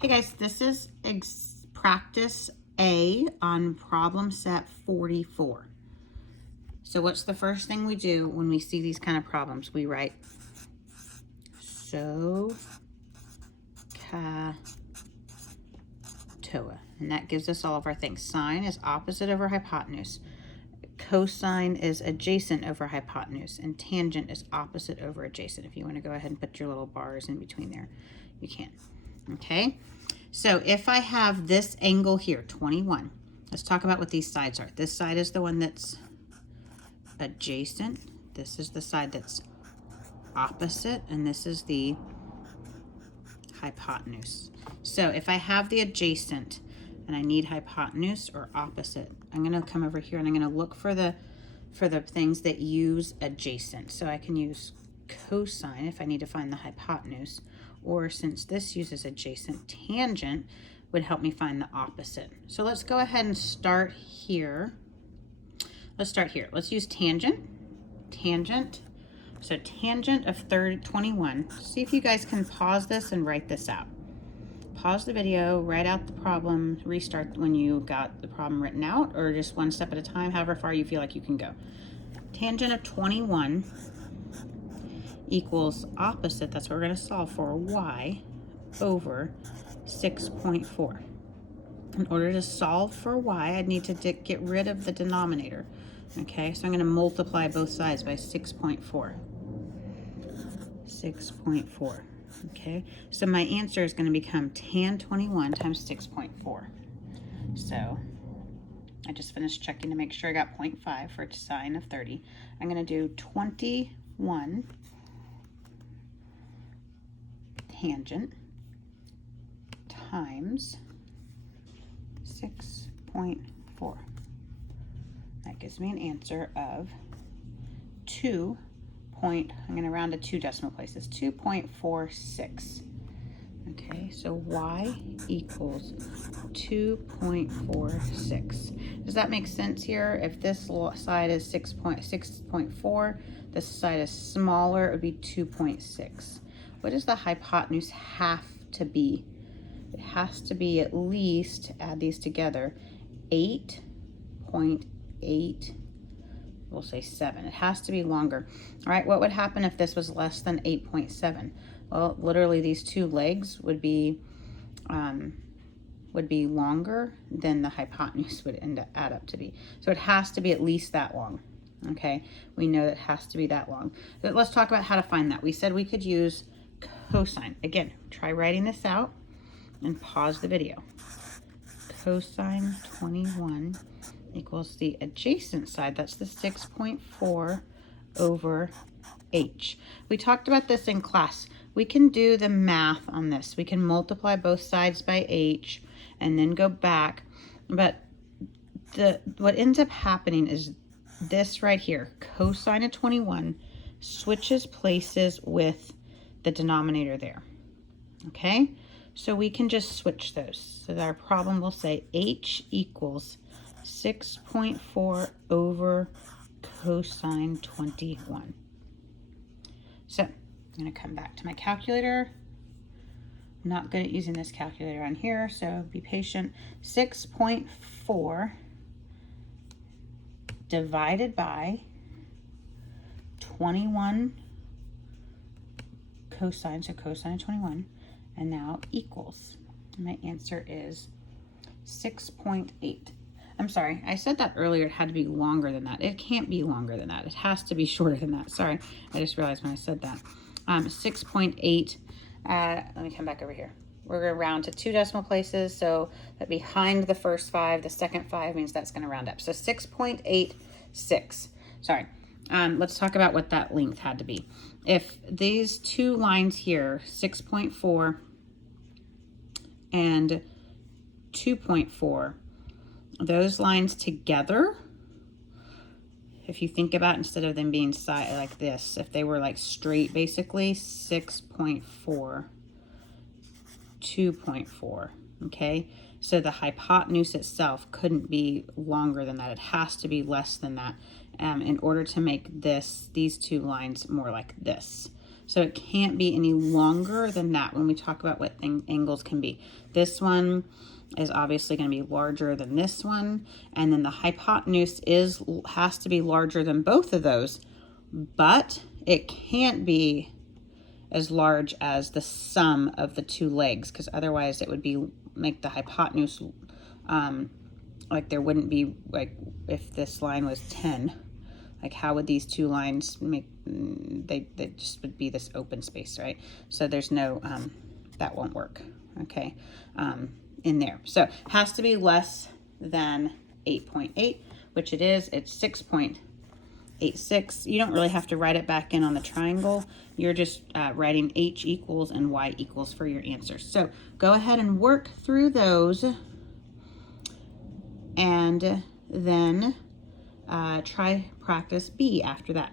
Hey guys, this is practice A on problem set 44. So what's the first thing we do when we see these kind of problems? We write SOHCAHTOA, and that gives us all of our things. Sine is opposite over hypotenuse. Cosine is adjacent over hypotenuse, and tangent is opposite over adjacent. If you want to go ahead and put your little bars in between there, you can. Okay, so if I have this angle here, 21, let's talk about what these sides are. This side is the one that's adjacent. This is the side that's opposite, and this is the hypotenuse. So if I have the adjacent and I need hypotenuse or opposite, I'm going to come over here and I'm going to look for the things that use adjacent. So I can use cosine if I need to find the hypotenuse, or since this uses adjacent, tangent would help me find the opposite. So let's go ahead and start here. Let's start here. Let's use tangent. Tangent. So tangent of 21. See if you guys can pause this and write this out. Pause the video, write out the problem, restart when you got the problem written out, or just one step at a time, however far you feel like you can go. Tangent of 21 equals opposite, that's what we're going to solve for, y over 6.4. In order to solve for y, I'd need to get rid of the denominator. Okay, so I'm going to multiply both sides by 6.4. 6.4. Okay, so my answer is going to become tan 21 times 6.4. So I just finished checking to make sure I got 0.5 for sine of 30. I'm going to do 21 tangent times 6.4. That gives me an answer of 2. I'm going to round to 2 decimal places, 2.46. Okay, so y equals 2.46. Does that make sense here? If this side is 6.4, this side is smaller, it would be 2.6. What does the hypotenuse have to be? It has to be at least, add these together, 8.8. We'll say 7. It has to be longer. All right, what would happen if this was less than 8.7? Well, literally these two legs would be longer than the hypotenuse would add up to be. So it has to be at least that long. Okay, we know that it has to be that long. But let's talk about how to find that. We said we could use cosine. Again, try writing this out and pause the video. Cosine 21 equals the adjacent side, that's the 6.4 over h. We talked about this in class. We can do the math on this. We can multiply both sides by h and then go back, but what ends up happening is this right here, cosine of 21 switches places with the denominator there. Okay, so we can just switch those. So that our problem will say h equals 6.4 over cosine 21. So I'm going to come back to my calculator. I'm not good at using this calculator on here, so be patient. 6.4 divided by 21 cosine, so cosine of 21, and now equals. My answer is 6.8. I'm sorry, I said that earlier, it had to be longer than that. It can't be longer than that. It has to be shorter than that. Sorry, I just realized when I said that. 6.8, let me come back over here. We're going to round to 2 decimal places, so that behind the first 5, the second 5 means that's going to round up. So 6.86. Sorry. Let's talk about what that length had to be. If these two lines here, 6.4 and 2.4, those lines together, if you think about, instead of them being side like this, if they were like straight, basically 6.4, 2.4, okay? So the hypotenuse itself couldn't be longer than that. It has to be less than that in order to make these two lines more like this. So it can't be any longer than that when we talk about what angles can be. This one is obviously going to be larger than this one, and then the hypotenuse has to be larger than both of those, but it can't be as large as the sum of the two legs, because otherwise it would be make the hypotenuse like there wouldn't be, like if this line was 10, like how would these two lines make, they just would be this open space, right? So there's no, that won't work, okay, in there. So it has to be less than 8.8, which it is. It's 6.86. You don't really have to write it back in on the triangle. You're just writing H equals and Y equals for your answers. So go ahead and work through those, and then try practice B after that.